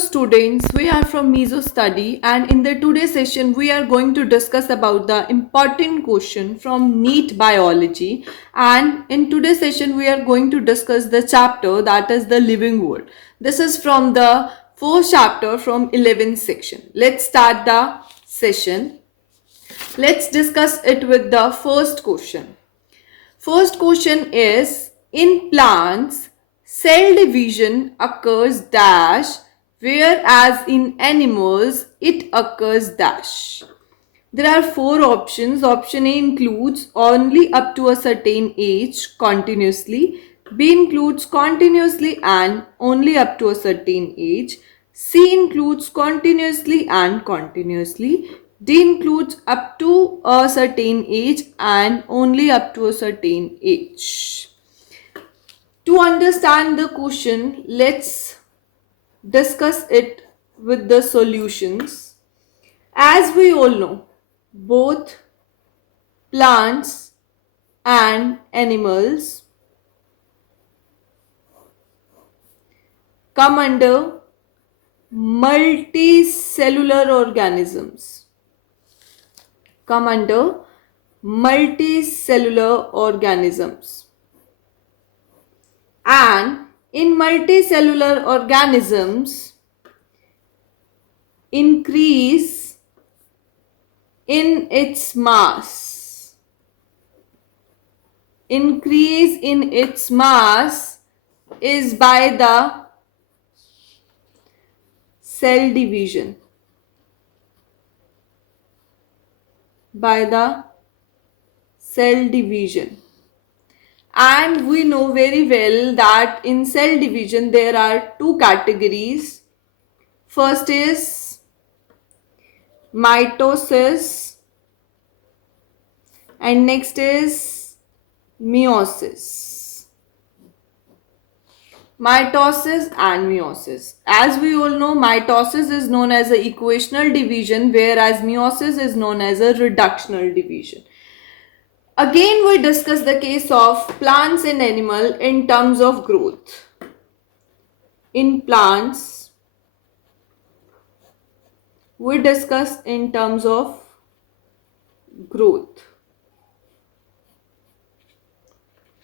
students, we are from Meso Study, and in the today's session we are going to discuss about the important question from NEET Biology. And in today's session we are going to discuss the chapter that is the living world. This is from the fourth chapter from 11th section. Let's start the session. Let's discuss it with the first question. First question is, in plants, cell division occurs dash, whereas in animals it occurs dash. There are four options. Option A includes only up to a certain age continuously. B includes continuously and only up to a certain age. C includes continuously and continuously. D includes up to a certain age and only up to a certain age. To understand the question, let's discuss it with the solutions. As we all know, both plants and animals come under multicellular organisms. Come under multicellular organisms. And in multicellular organisms, increase in its mass. Increase in its mass is by the cell division. By the cell division. And we know very well that in cell division there are two categories. First is mitosis and next is meiosis. Mitosis and meiosis. As we all know, mitosis is known as a equational division, whereas meiosis is known as a reductional division. Again, we discuss the case of plants and animal in terms of growth. In plants, we discuss in terms of growth.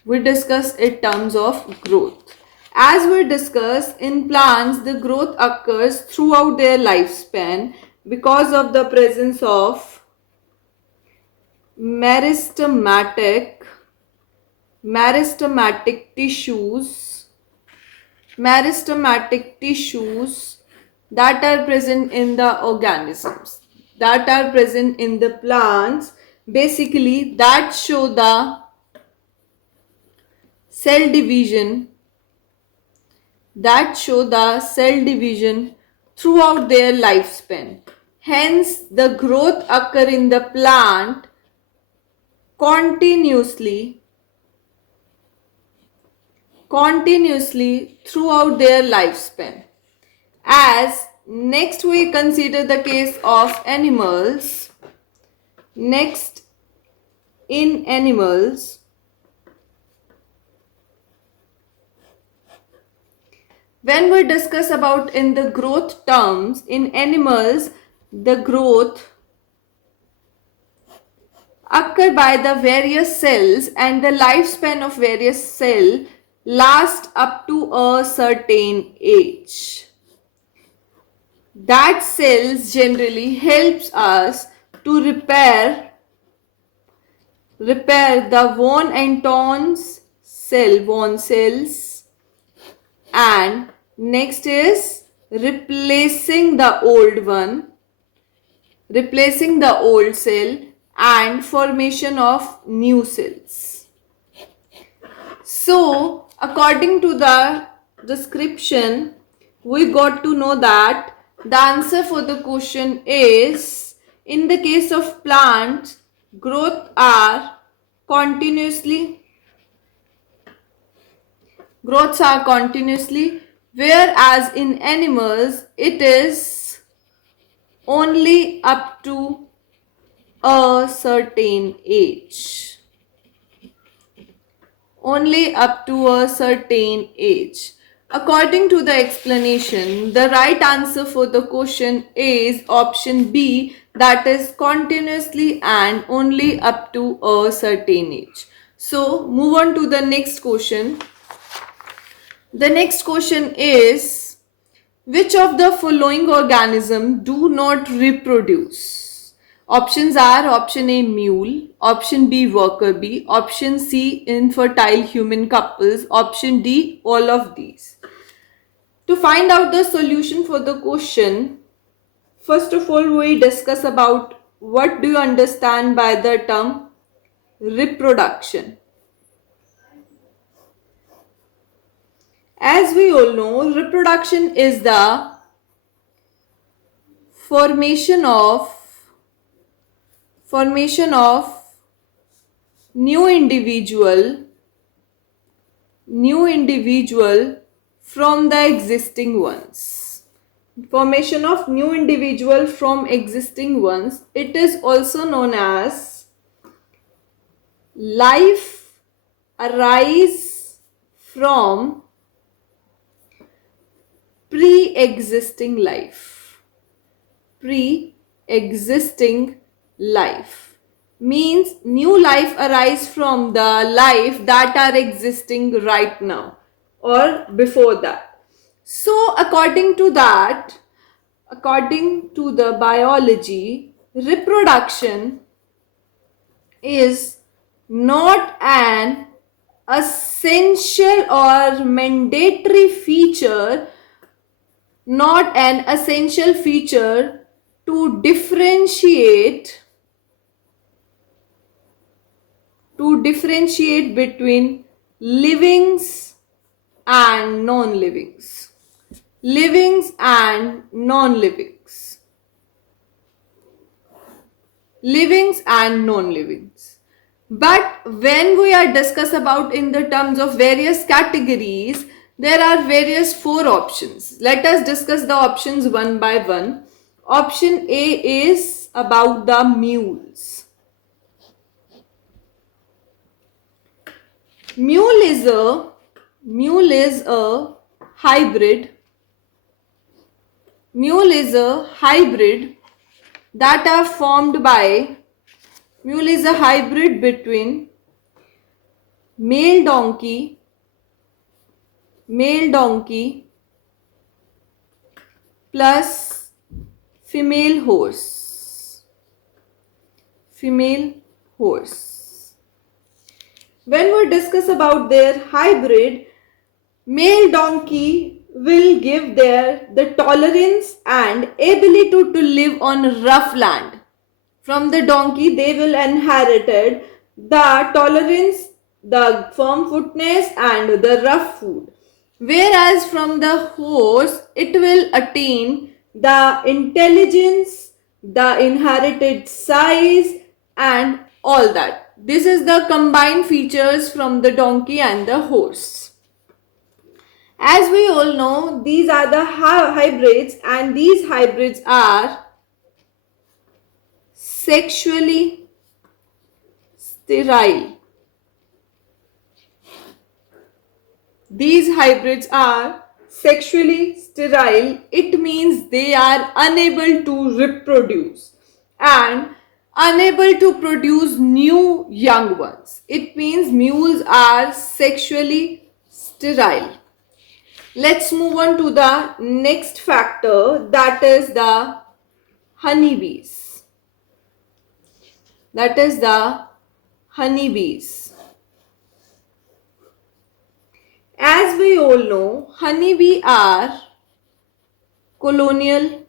We discuss in terms of growth. As we discuss, in plants, the growth occurs throughout their lifespan because of the presence of meristematic tissues that are present in the organisms, that are present in the plants, basically that show the cell division, throughout their lifespan. Hence the growth occur in the plant continuously throughout their lifespan. As next we consider the case of animals. Next, in animals, when we discuss about in the growth terms, in animals the growth occur by the various cells and the lifespan of various cell last up to a certain age. That cells generally helps us to repair the worn and torn cells, and next is replacing the old cell and formation of new cells. So according to the description, we got to know that the answer for the question is, in the case of plants, growths are continuously, whereas in animals it is only up to a certain age. Only up to a certain age. According to the explanation, the right answer for the question is option B, that is continuously and only up to a certain age. So, move on to the next question. The next question is, which of the following organisms do not reproduce? Options are option A mule, option B worker bee, option C infertile human couples, option D all of these. To find out the solution for the question, first of all we discuss about what do you understand by the term reproduction. As we all know, reproduction is the formation of new individual from the existing ones. Formation of new individual from existing ones. It is also known as life arise from pre-existing life. Pre-existing life means new life arise from the life that are existing right now or before that. So according to the biology, reproduction is not an essential or mandatory feature, to differentiate between livings and non-livings. Livings and non-livings. Livings and non-livings. But when we are discuss about in the terms of various categories, there are various 4 options. Let us discuss the options one by one. Option A is about the mules. Mule is a hybrid. Mule is a hybrid that are formed by, mule is a hybrid between male donkey plus female horse. When we discuss about their hybrid, male donkey will give the tolerance and ability to live on rough land. From the donkey they will inherited the tolerance, the firm footness and the rough food. Whereas from the horse it will attain the intelligence, the inherited size and all that. This is the combined features from the donkey and the horse. As we all know, these are the hybrids, and these hybrids are sexually sterile. These hybrids are sexually sterile. It means they are unable to reproduce and unable to produce new young ones. It means mules are sexually sterile. Let's move on to the next factor, that is the honeybees. As we all know, honeybee are colonial,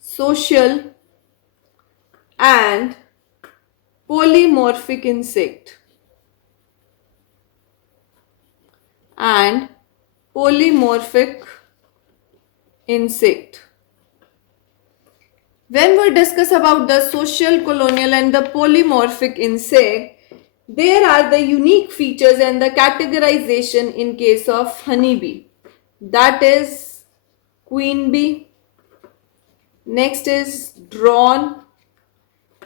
social and polymorphic insect. When we discuss about the social, colonial and the polymorphic insect, there are the unique features and the categorization in case of honeybee. That is queen bee, next is drone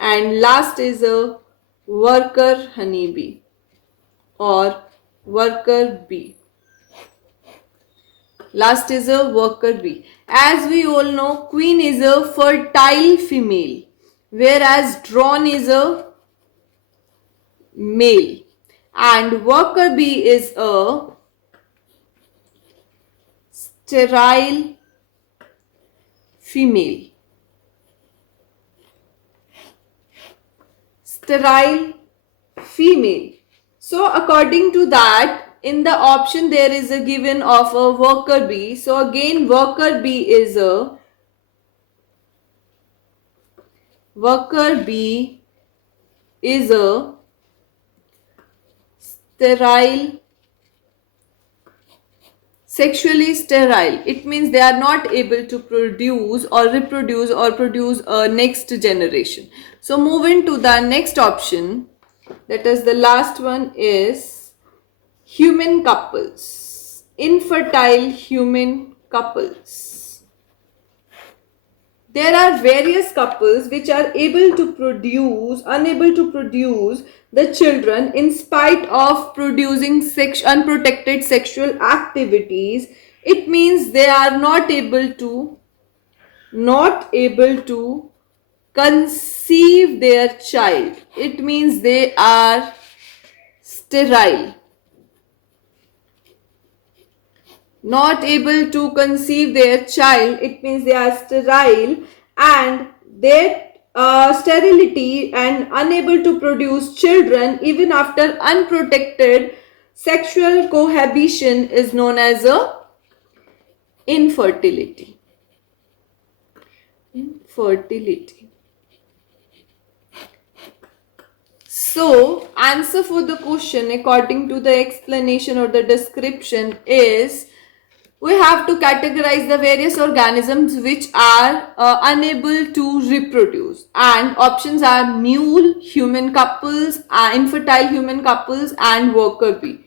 and last is a worker honeybee or worker bee. Last is a worker bee. As we all know, queen is a fertile female, whereas drone is a male, and worker bee is a sterile female. Sterile female. So according to that, in the option there is a given of a worker bee. So again, worker bee is a sterile, sexually sterile. It means they are not able to produce or reproduce or produce a next generation. So moving to the next option, that is the last one, is human couples, infertile human couples. There are various couples which are unable to produce the children in spite of producing unprotected sexual activities. It means they are not able to conceive their child. It means they are sterile. Not able to conceive their child, it means they are sterile, and their sterility and unable to produce children even after unprotected sexual cohabitation is known as a infertility. So answer for the question according to the explanation or the description is, we have to categorize the various organisms which are unable to reproduce, and options are mule human couples, infertile human couples, and worker bee.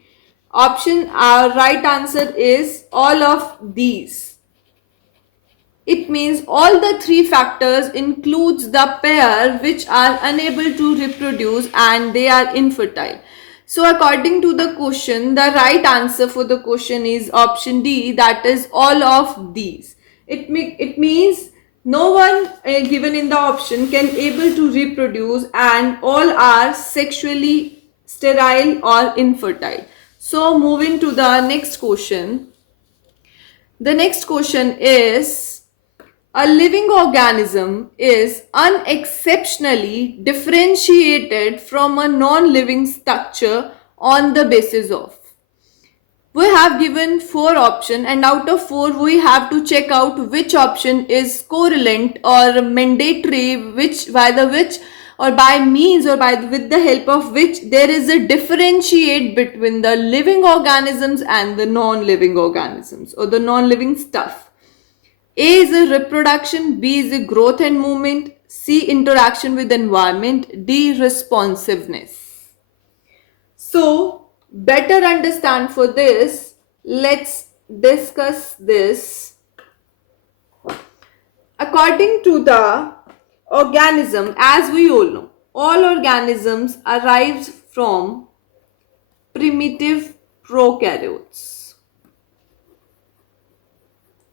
Right answer is all of these. It means all the three factors includes the pair which are unable to reproduce and they are infertile. So according to the question, the right answer for the question is option D, that is all of these. It means no one given in the option can able to reproduce and all are sexually sterile or infertile. So moving to the next question. The next question is, a living organism is unexceptionally differentiated from a non-living structure on the basis of. We have given 4 options, and out of 4 we have to check out which option is correlate or mandatory, by means or with the help of which there is a differentiate between the living organisms and the non-living organisms or the non-living stuff. A is a reproduction, B is a growth and movement, C interaction with environment, D responsiveness. So better understand for this, let's discuss this. According to the organism, as we all know, all organisms arrive from primitive prokaryotes.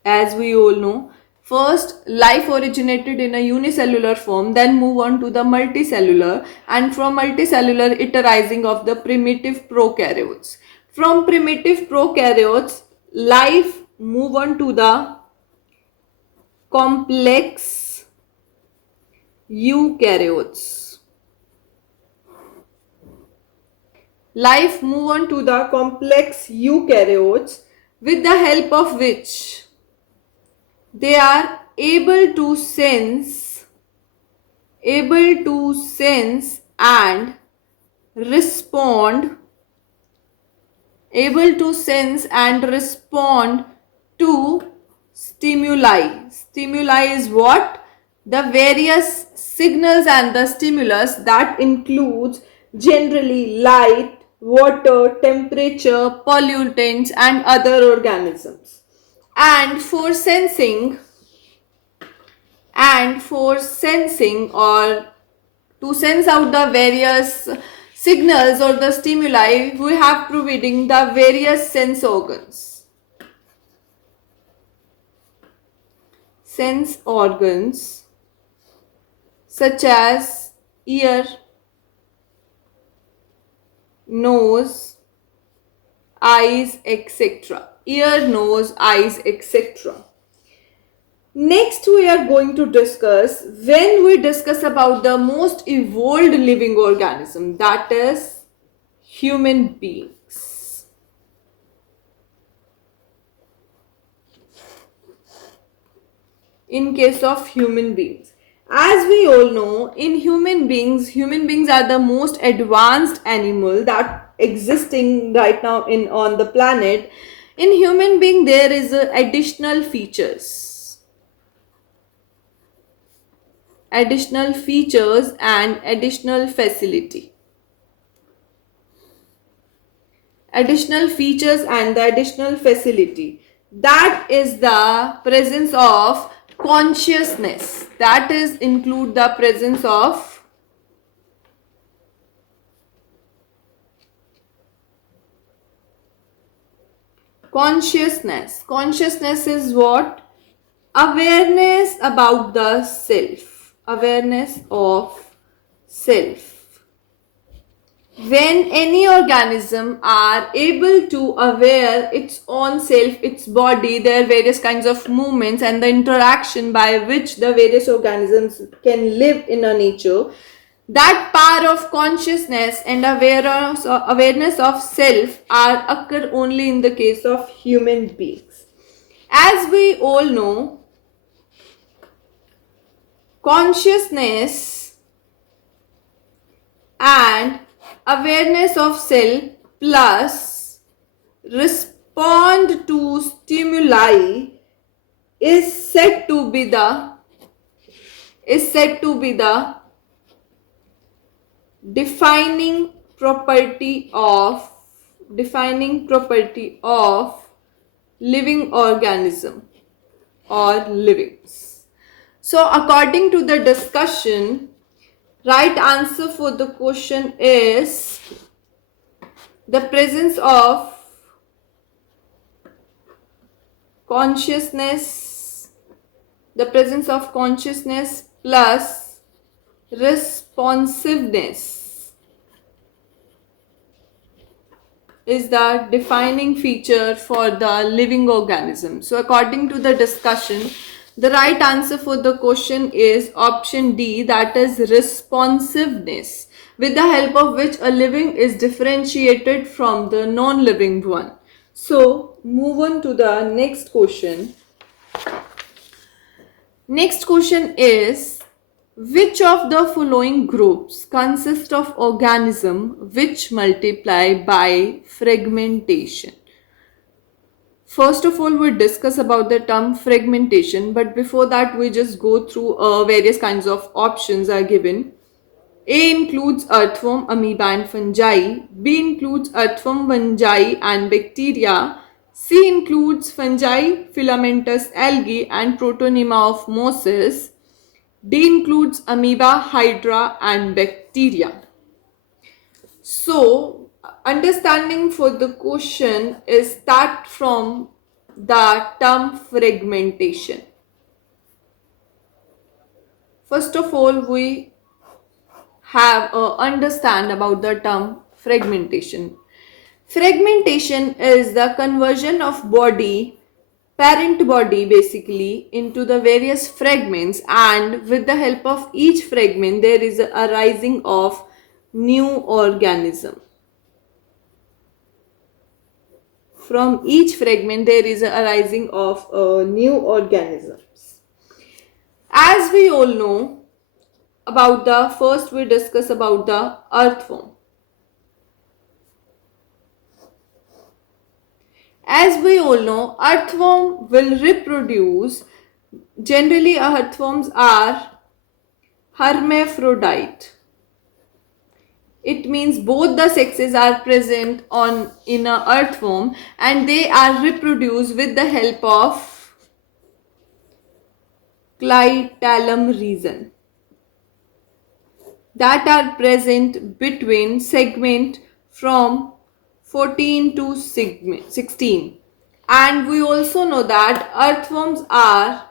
As we all know, first life originated in a unicellular form, then move on to the multicellular, and from multicellular it arising of the primitive prokaryotes. From primitive prokaryotes, life move on to the complex eukaryotes. Life move on to the complex eukaryotes, with the help of which they are able to sense and respond to stimuli. Stimuli is what? The various signals and the stimulus that includes generally light, water, temperature, pollutants and other organisms. And for sensing or to sense out the various signals or the stimuli, we have providing the various sense organs. sense organs such as ear, nose, eyes, etc. Ear, nose, eyes, etc. Next, we are going to discuss when we discuss about the most evolved living organism, that is human beings. In case of human beings, as we all know, in human beings are the most advanced animal that existing right now in on the planet. In human being, there is additional features and additional facility. Additional features and the additional facility, that is the presence of consciousness, that is include the presence of consciousness. Consciousness is what? Awareness about the self, awareness of self. When any organism are able to aware its own self, its body, their various kinds of movements and the interaction by which the various organisms can live in a nature, that power of consciousness and awareness of self are occur only in the case of human beings. As we all know, consciousness and awareness of self plus respond to stimuli is said to be the defining property of living organism or livings. So according to the discussion, right answer for the question is the presence of consciousness plus responsiveness is the defining feature for the living organism. So according to the discussion, the right answer for the question is option D, that is responsiveness, with the help of which a living is differentiated from the non-living one. So move on to the next question. Next question is, which of the following groups consist of organisms which multiply by fragmentation? First of all, we discuss about the term fragmentation, but before that we just go through various kinds of options are given. A includes earthworm, amoeba and fungi. B includes earthworm, fungi and bacteria. C includes fungi, filamentous algae and protonema of mosses. D includes amoeba, hydra and bacteria. So, understanding for the question is start from the term fragmentation. First of all, we have understand about the term fragmentation. Fragmentation is the conversion of parent body basically into the various fragments, and with the help of each fragment there is a arising of new organism. From each fragment there is a arising of new organisms. As we all know about the first, we discuss about the earthworm. As we all know, earthworm will reproduce. Generally, earthworms are hermaphrodite. It means both the sexes are present in a earthworm and they are reproduced with the help of clitellum region that are present between segment from 14 to 16. And we also know that earthworms are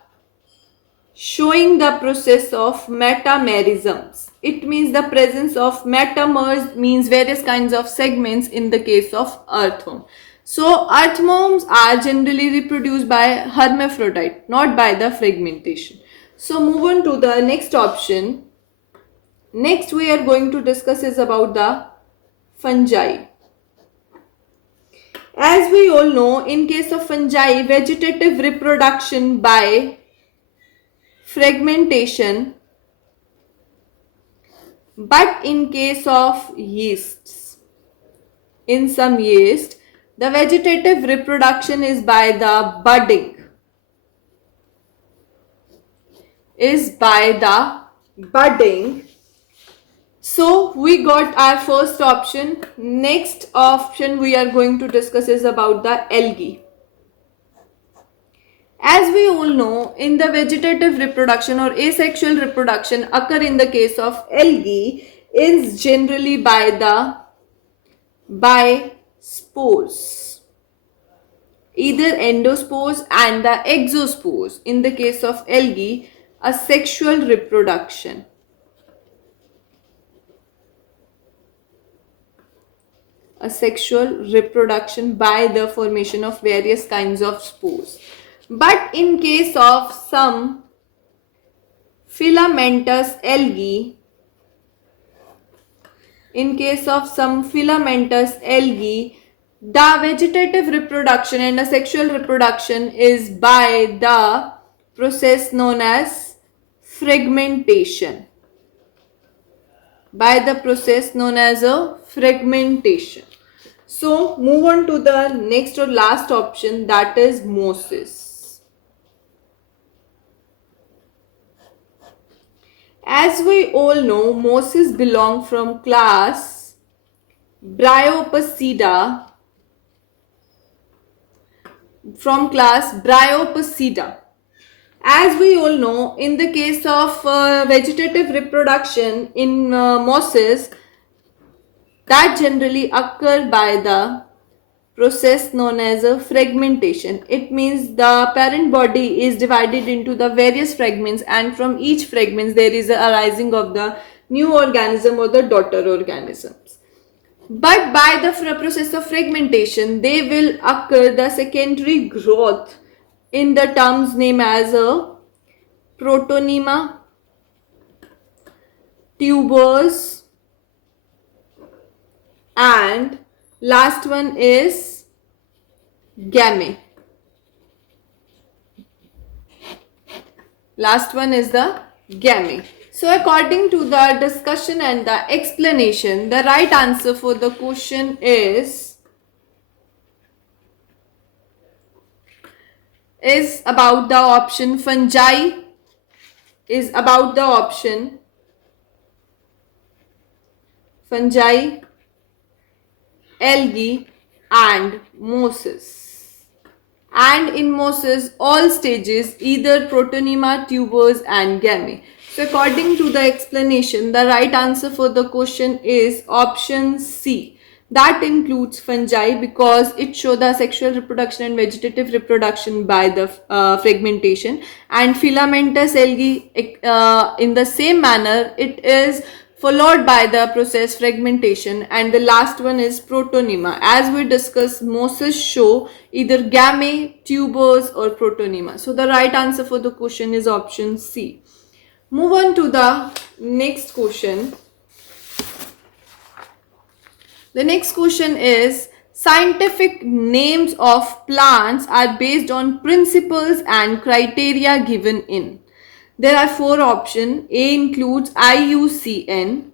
showing the process of metamerisms. It means the presence of metamers, means various kinds of segments in the case of earthworm. So earthworms are generally reproduced by hermaphrodite, not by the fragmentation. So move on to the next option. Next we are going to discuss is about the fungi. As we all know, in case of fungi, vegetative reproduction by fragmentation, but in case of yeasts, in some yeast, the vegetative reproduction is by the budding, So we got our first option. Next option we are going to discuss is about the algae. As we all know, in the vegetative reproduction or asexual reproduction occur in the case of algae is generally by spores, either endospores and the exospores. In the case of algae, a sexual reproduction. A sexual reproduction by the formation of various kinds of spores. But in case of some filamentous algae, the vegetative reproduction and the sexual reproduction is by the process known as fragmentation. So move on to the next or last option, that is mosses. As we all know, mosses belong from class Bryopsida. As we all know, in the case of vegetative reproduction in mosses, that generally occur by the process known as a fragmentation. It means the parent body is divided into the various fragments, and from each fragments there is a arising of the new organism or the daughter organisms. But by the process of fragmentation, they will occur the secondary growth in the terms named as a protonema, tubers, and last one is gamete. So according to the discussion and the explanation, the right answer for the question is about the option fungi, algae and mosses. And in mosses, all stages, either protonema, tubers and gamete. So according to the explanation, the right answer for the question is option C. That includes fungi because it shows the sexual reproduction and vegetative reproduction by the fragmentation, and filamentous algae in the same manner it is followed by the process fragmentation, and the last one is protonema. As we discussed, mosses show either gamete, tubers or protonema. So the right answer for the question is option C. Move on to the next question. The next question is, scientific names of plants are based on principles and criteria given in. There are four options. A includes IUCN,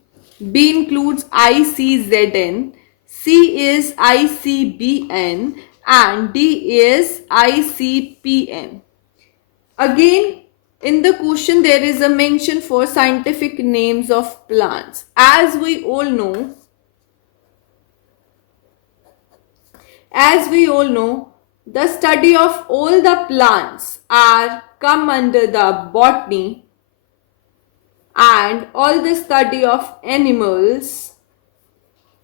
B includes ICZN, C is ICBN, and D is ICPN. Again, in the question there is a mention for scientific names of plants. As we all know, the study of all the plants are come under the botany, and all the study of animals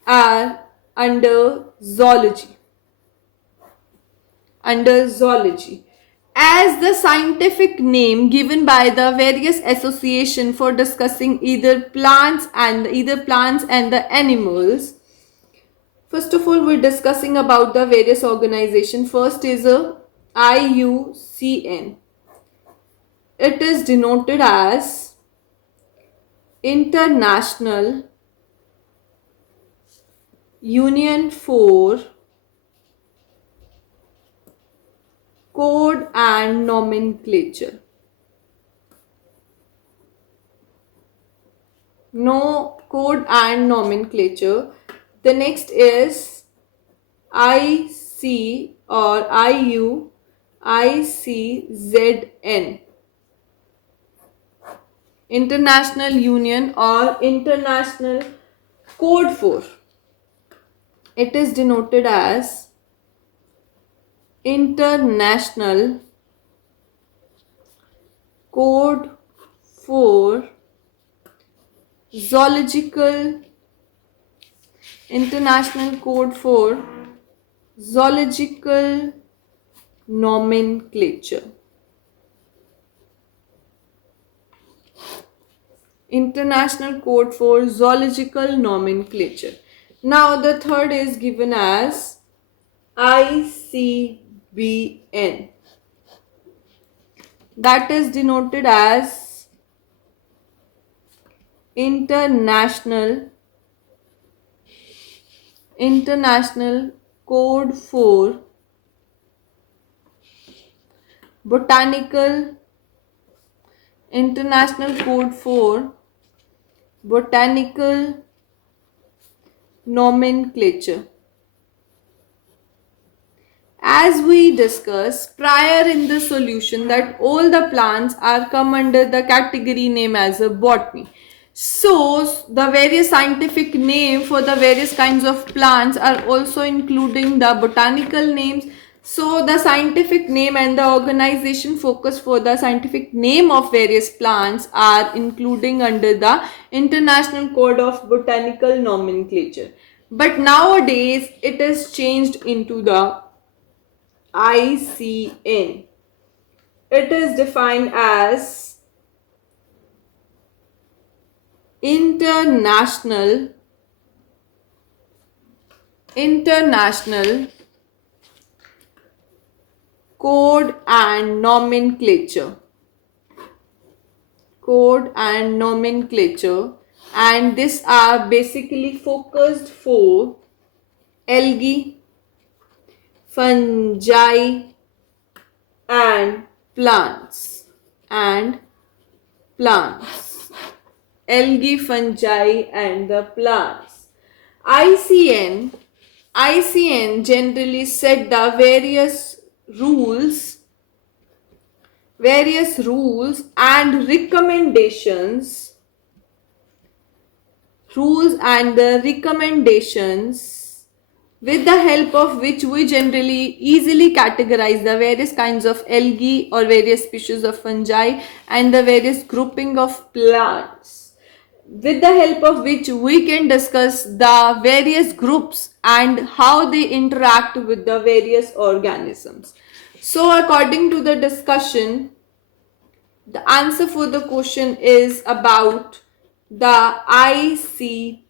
are under zoology. as the scientific name given by the various association for discussing either plants and the animals. First of all, we're discussing about the various organization. First is a IUCN. It is denoted as International Union for Code and Nomenclature. No code and nomenclature. The next is IC or IUCZN. International Union or International Code for. It is denoted as International Code for Zoological Nomenclature. International Code for Zoological Nomenclature. Now the third is given as ICBN. That is denoted as International Code for Botanical Nomenclature. As we discussed prior in the solution that all the plants are come under the category name as a botany. So the various scientific name for the various kinds of plants are also including the botanical names. So the scientific name and the organization focus for the scientific name of various plants are including under the International Code of Botanical Nomenclature. But nowadays it is changed into the ICN. It is defined as International Code and Nomenclature. And these are basically focused for algae, fungi and plants. Algae, fungi and the plants. ICN generally set the various rules and recommendations with the help of which we generally easily categorize the various kinds of algae or various species of fungi and the various grouping of plants, with the help of which we can discuss the various groups and how they interact with the various organisms. So according to the discussion, the answer for the question is about the ICBN,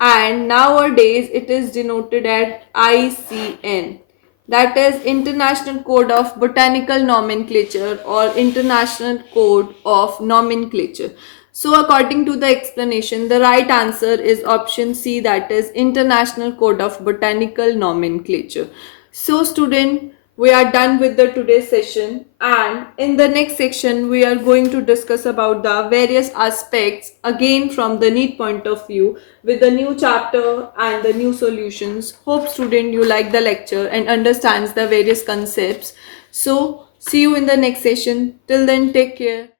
and nowadays it is denoted as ICN, that is International Code of Botanical Nomenclature or International Code of Nomenclature. So according to the explanation, the right answer is option C, that is International Code of Botanical Nomenclature. So student, we are done with the today's session, and in the next section we are going to discuss about the various aspects again from the NEET point of view with the new chapter and the new solutions. Hope student you like the lecture and understands the various concepts. So see you in the next session. Till then, take care.